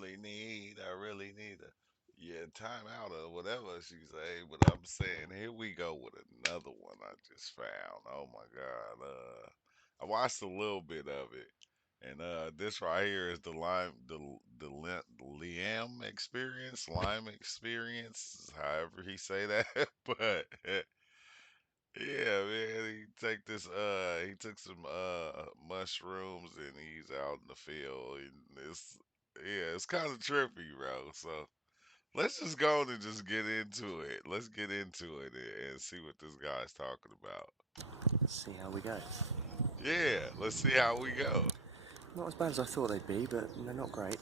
really need a yeah, time out or whatever she say, but I'm saying here we go with another one I just found. Oh my God. I watched a little bit of it. And this right here is Lime experience, however he say that. But yeah, man, he took some mushrooms and he's out in the field and it's kind of trippy, bro. So let's just go on and just get into it. Let's get into it and see what this guy's talking about. Let's see how we go. Yeah, let's see how we go. Not as bad as I thought they'd be, but they're not great.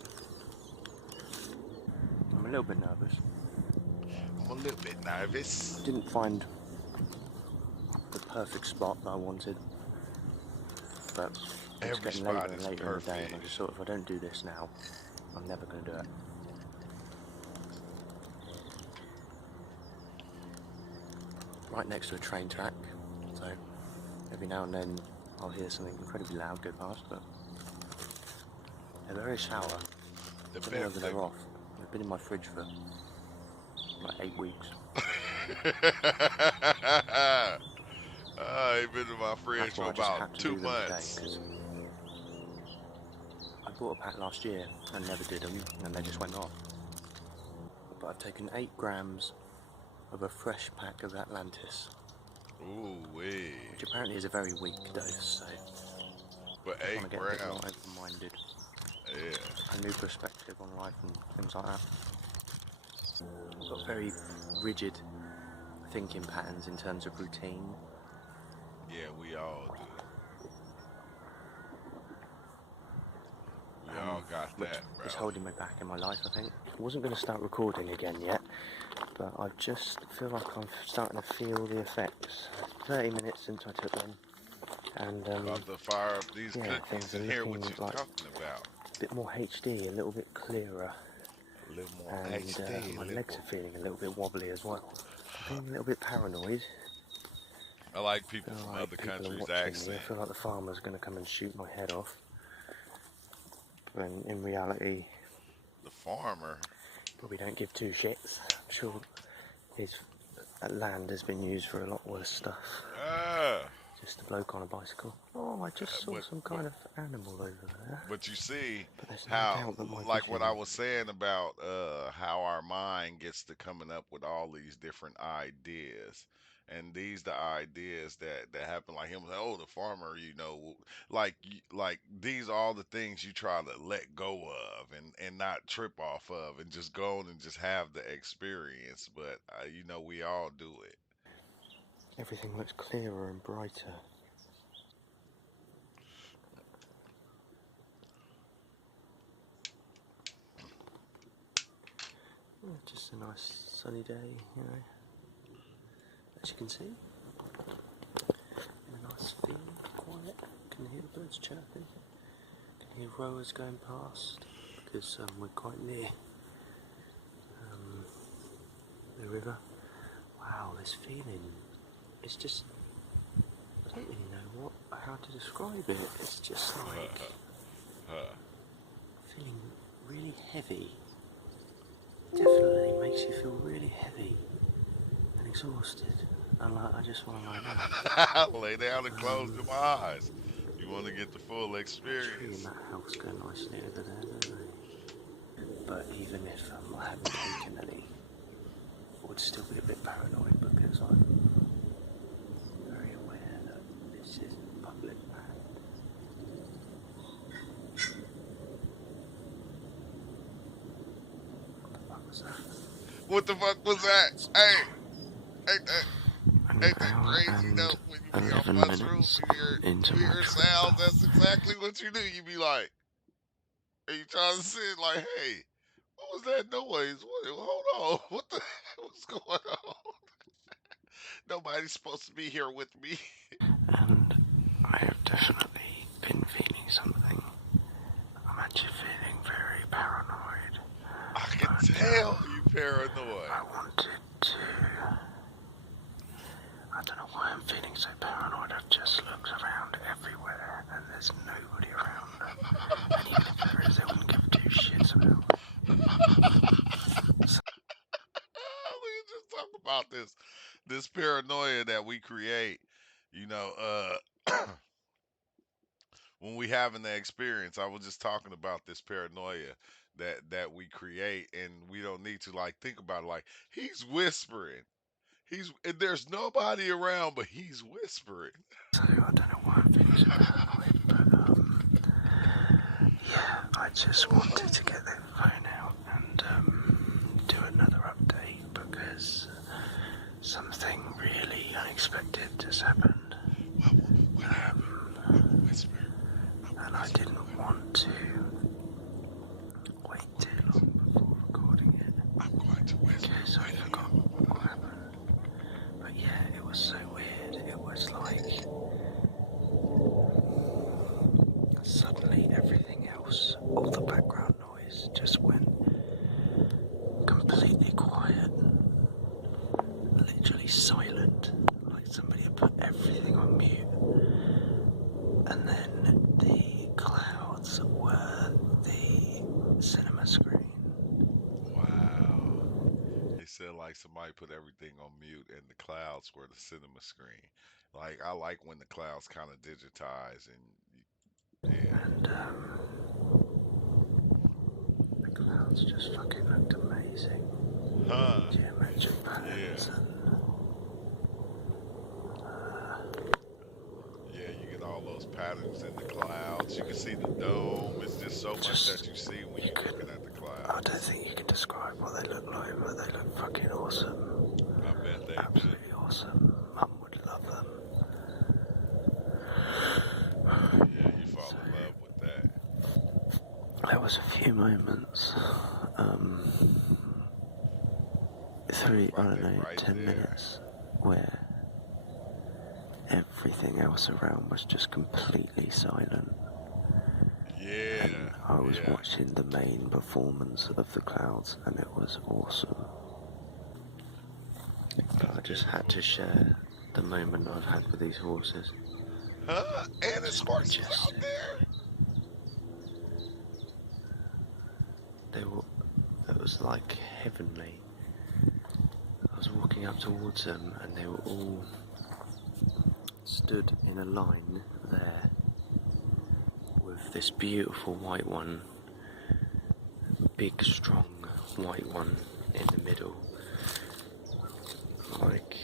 I'm a little bit nervous. I'm a little bit nervous. I didn't find the perfect spot that I wanted, but it's Every getting later spot and is later in the day, and I perfect. just thought if I don't do this now, I'm never going to do it. Right next to a train track, so every now and then I'll hear something incredibly loud go past, but they're very sour. I don't know whether they're off. They've been in my fridge for like 8 weeks. I've been in my fridge That's for why I just about had to two do them today, months. because I bought a pack last year and never did them, and they just went off. But I've taken 8 grams of a fresh pack of Atlantis, Ooh wee. which apparently is a very weak dose, so But I just want eight to get a bit more grams. open-minded, Yeah. a new perspective on life and things like that. I've got very rigid thinking patterns in terms of routine. Yeah, we all do. We all got Which that, is bro. holding me back in my life, I think. I wasn't going to start recording again yet, but I just feel like I'm starting to feel the effects. It's 30 minutes since I took them, and About to fire up these yeah, cookies things are and hear what looking you're like talking about. a bit more HD, a little bit clearer, A little more and HD, my a legs little. are feeling a little bit wobbly as well. I'm feeling a little bit paranoid. I like I people feel from like other people are countries' watching me. I accent. feel like the farmer's going to come and shoot my head off. When in reality, The farmer. probably don't give two shits. I'm sure his land has been used for a lot worse stuff. Ah. Just a bloke on a bicycle. Oh, I just saw But some kind of animal over there. but you see But there's no how, doubt that my like what I vision... was saying about how our mind gets to coming up with all these different ideas, and these the ideas that happen, like him, like, oh, the farmer, like these are all the things you try to let go of and not trip off of and just go on and just have the experience, but we all do it. Everything looks clearer and brighter. Yeah, just a nice sunny day, you know. As you can see, in a nice field, quiet. Can hear the birds chirping. Can hear rowers going past because we're quite near the river. Wow, this feeling, it's just, I don't really know how to describe it. It's just like Huh. feeling really heavy. Definitely makes you feel really heavy and exhausted. And like, I just want to lie down. Lay down and close your eyes. You want to get the full The tree in experience. that house go nicely over there, don't they? But even if I hadn't taken any, I would still be a bit paranoid because I'm very aware that this is public land. What the fuck was that? What the fuck was that? It's Hey, now ain't that an ain't that hour crazy and though? When you be on 11 mushrooms, minutes you into my hear trip. sounds. That's exactly what you do. You be like, are you trying to sit like, hey, what was that noise? Hold on, what the what's going on? Nobody's supposed to be here with me. And I have definitely been feeling something. I'm actually feeling very paranoid. I can But tell you paranoid. I wanted to... I don't know why I'm feeling so paranoid. I've just looked around everywhere and there's nobody around. And even if there is, they wouldn't give two shits about. this paranoia that we create, you know, when we having the experience. I was just talking about this paranoia that we create, and we don't need to like think about it. Like he's whispering, he's and there's nobody around, but he's whispering. So I don't know why I'm feeling so paranoid, but yeah, I just wanted to get that phone out and do another update because something really unexpected just happened. What happened? I will whisper. I will And I whisper. didn't want to wait too long before recording it I'm going to in whisper. case I Wait, forgot what happened. But yeah, it was so weird. It was like suddenly everything else, all the background noise just went completely quiet, literally silent, like somebody had put everything on mute. And then the clouds were the cinema screen. wow. They said like somebody put everything on mute and the clouds were the cinema screen. Like I like when the clouds kind of digitize and yeah. And the clouds just fucking looked amazing. Huh. Geometric Yeah. patterns and Yeah, you get all those patterns in the clouds. You can see the dome. It's just so much just, that you see when you you're could, looking at the I don't clouds. think you can describe what they look like, but they look fucking awesome. I bet they do. Absolutely awesome. Mum would love them. Yeah, you fall So in love with that. there was a few moments, um, I Like don't they know, right 10 there. minutes where everything else around was just completely silent. And Yeah, I was yeah. watching the main performance of the clouds, and it was awesome. But That's I just had beautiful. to share the moment I've had with these horses. Huh? And it's Just horses out majestic. there? They were, it was like heavenly. I was walking up towards them, and they were all stood in a line there with this beautiful white one, big, strong white one in the middle. Like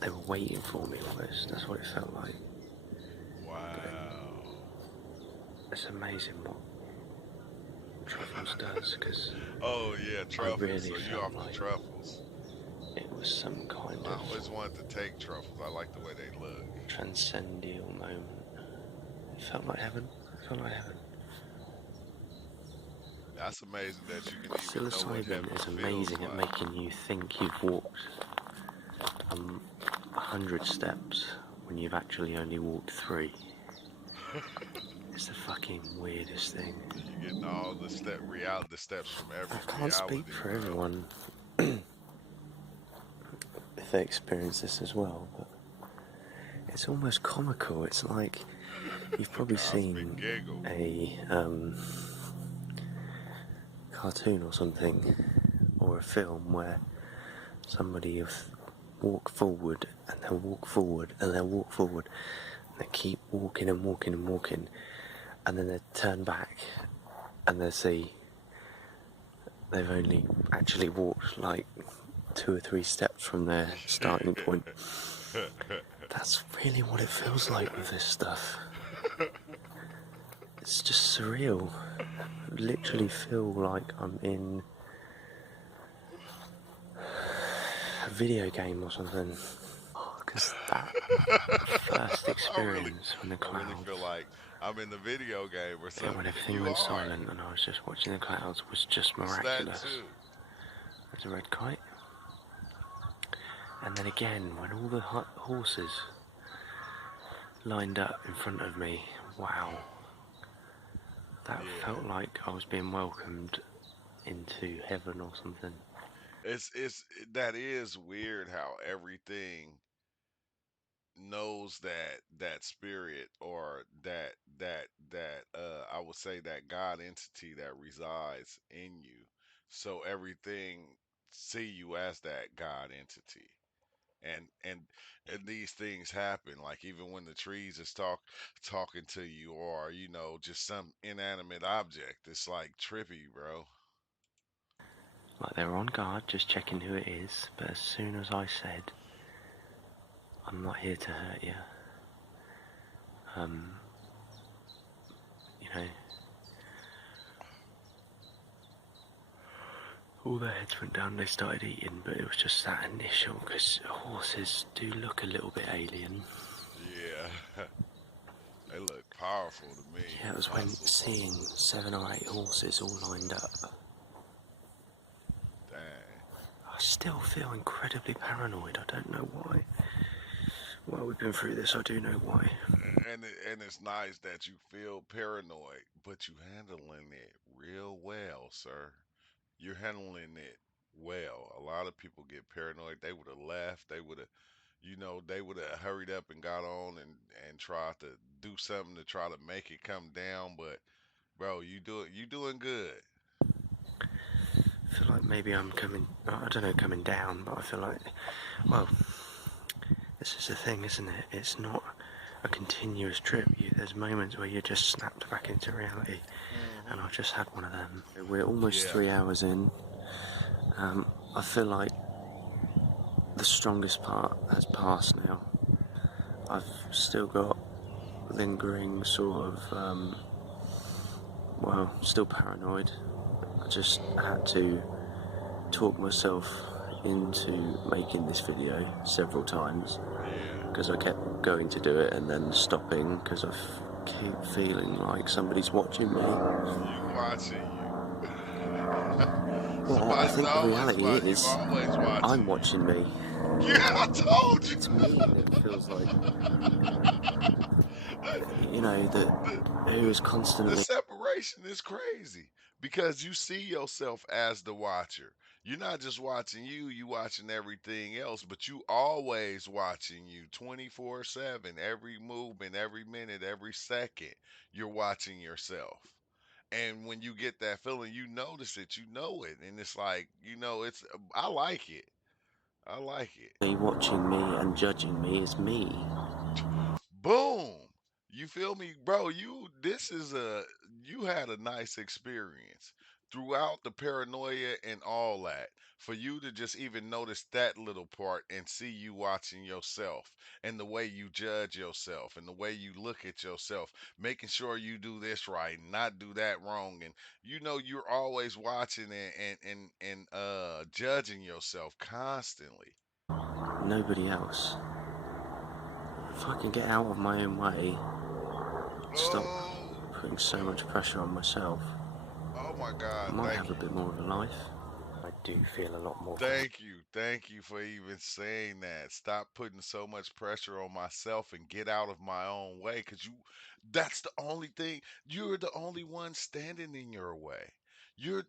they were waiting for me almost. That's what it felt like. But Wow. it's amazing what Truffles does because Oh yeah, I truffles. really So you felt off the like truffles. it was some kind I of always wanted to take truffles. I like the way they look. transcendental moment. It felt like heaven. It felt like heaven. That's amazing that you can even know what Psilocybin heaven is feels amazing at like. making you think you've walked 100 steps when you've actually only walked 3. It's the fucking weirdest thing. You're getting all the the steps from I every can't speak reality, for bro. everyone if they experience this as well, but it's almost comical. It's like you've The probably cosmic seen giggle. a cartoon or something, or a film where somebody will walk forward and they'll walk forward and they'll walk forward and they keep walking and walking and walking, and then they turn back and they see they've only actually walked like 2 or 3 steps from their starting point. That's really what it feels like with this stuff. It's just surreal. I literally feel like I'm in a video game or something. Because that first I really, experience when the I really feel clouds, like I'm in the video game or yeah, when something, and everything you went are. silent and I was just watching the clouds, was just It's that miraculous. too. There's a red kite. And then again, when all the horses lined up in front of me, wow, that Yeah, felt like I was being welcomed into heaven or something. it's that is weird how everything knows that spirit or that I would say that God entity that resides in you. So everything see you as that God entity. And these things happen, like even when the trees is talking to you, or just some inanimate object. It's like trippy, bro. Like they were on guard, just checking who it is, but as soon as I said, I'm not here to hurt you, um, you know, all their heads went down, they started eating, but it was just that initial, because horses do look a little bit alien. Yeah. They look powerful to me. Yeah, it was when Muscles on seeing them. 7 or 8 horses all lined up. Dang. I still feel incredibly paranoid. I don't know why. Well, we've been through this, I do know why. And it's nice that you feel paranoid, but you handling it real well, sir. You're handling it well. A lot of people get paranoid. They would have left. They would have hurried up and got on and tried to do something to try to make it come down. But bro, you doing good. I feel like maybe I'm coming, I don't know, coming down, but I feel like, well, this is the thing, isn't it? It's not a continuous trip. There's moments where you're just snapped back into reality, and Hmm. I've just had one of them. We're almost Yeah. 3 hours in. I feel like the strongest part has passed now. I've still got lingering sort of, well, still paranoid. I just had to talk myself into making this video several times Yeah. because I kept going to do it and then stopping because I keep feeling like somebody's watching me. You watching you. Well, I Somebody's think the always reality watching. You is always watching I'm you. watching me. Yeah, I told you. It's me that feels like, that who is The constantly. separation is crazy because you see yourself as the watcher. You're not just watching you watching everything else, but you always watching you 24/7, every movement, every minute, every second. You're watching yourself. And when you get that feeling, you notice it, you know it, and it's like, it's I like it. I like it. Watching me and judging me is me. Boom. You feel me, bro? You had a nice experience throughout the paranoia and all that. For you to just even notice that little part and see you watching yourself and the way you judge yourself and the way you look at yourself, making sure you do this right and not do that wrong. And you're always watching and judging yourself constantly. Nobody else. If I can get out of my own way, stop Oh, putting so much pressure on myself, oh my I God, might thank have a you. bit more of a life. I do feel a lot more. Thank you. Thank you for even saying that. Stop putting so much pressure on myself and get out of my own way cuz that's the only thing. You're the only one standing in your way.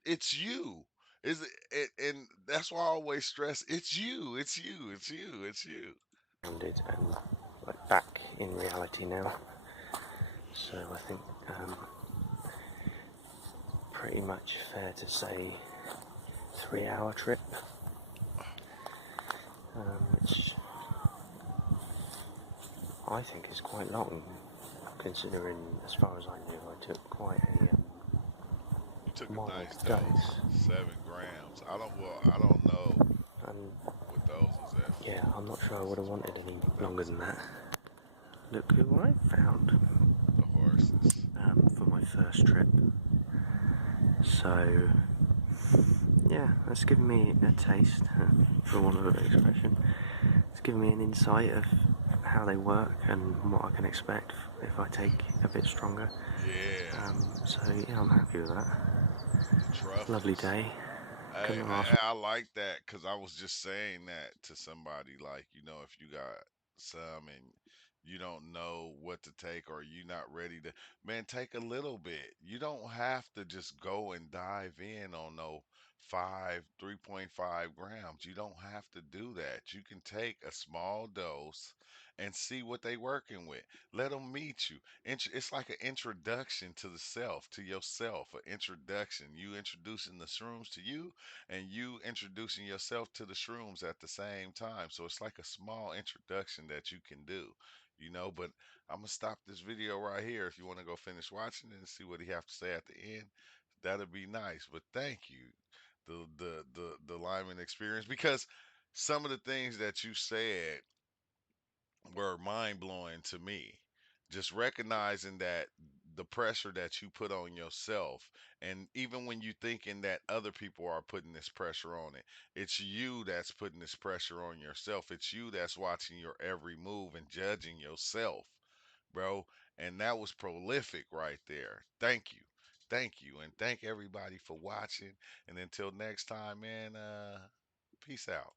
It's you. And that's why I always stress it's you. It's you. It's you. It's you. Grounded and like back in reality now. So I think pretty much fair to say 3 hour trip, which I think is quite long, considering as far as I knew I took quite a You took a mild nice dose. dose. 7 grams. I don't know And what those was at yeah, for. I'm not sure I would This have is wanted any but that longer was than good. that. Look who I found The horses. for my first trip. So yeah, that's given me a taste, for want of an expression. It's given me an insight of how they work and what I can expect if I take a bit stronger. Yeah, So yeah, I'm happy with that. the Lovely truffles. day. I, Couldn't ask. I like that because I was just saying that to somebody. Like, if you got some and you don't know what to take or you're not ready to, man, take a little bit. You don't have to just go and dive in on no 3.5 grams. You don't have to do that. You can take a small dose and see what they working with. Let them meet you. It's like an introduction to the self, to yourself, an introduction. You introducing the shrooms to you, and you introducing yourself to the shrooms at the same time. So it's like a small introduction that you can do, but I'm gonna stop this video right here. If you want to go finish watching it and see what he have to say at the end, that'd be nice. But thank you, the Lyman experience, because some of the things that you said were mind blowing to me. Just recognizing that the pressure that you put on yourself, and even when you thinking that other people are putting this pressure on it, it's you that's putting this pressure on yourself. It's you that's watching your every move and judging yourself, bro. And that was prolific right there. Thank you. Thank you. And thank everybody for watching. And until next time, man, peace out.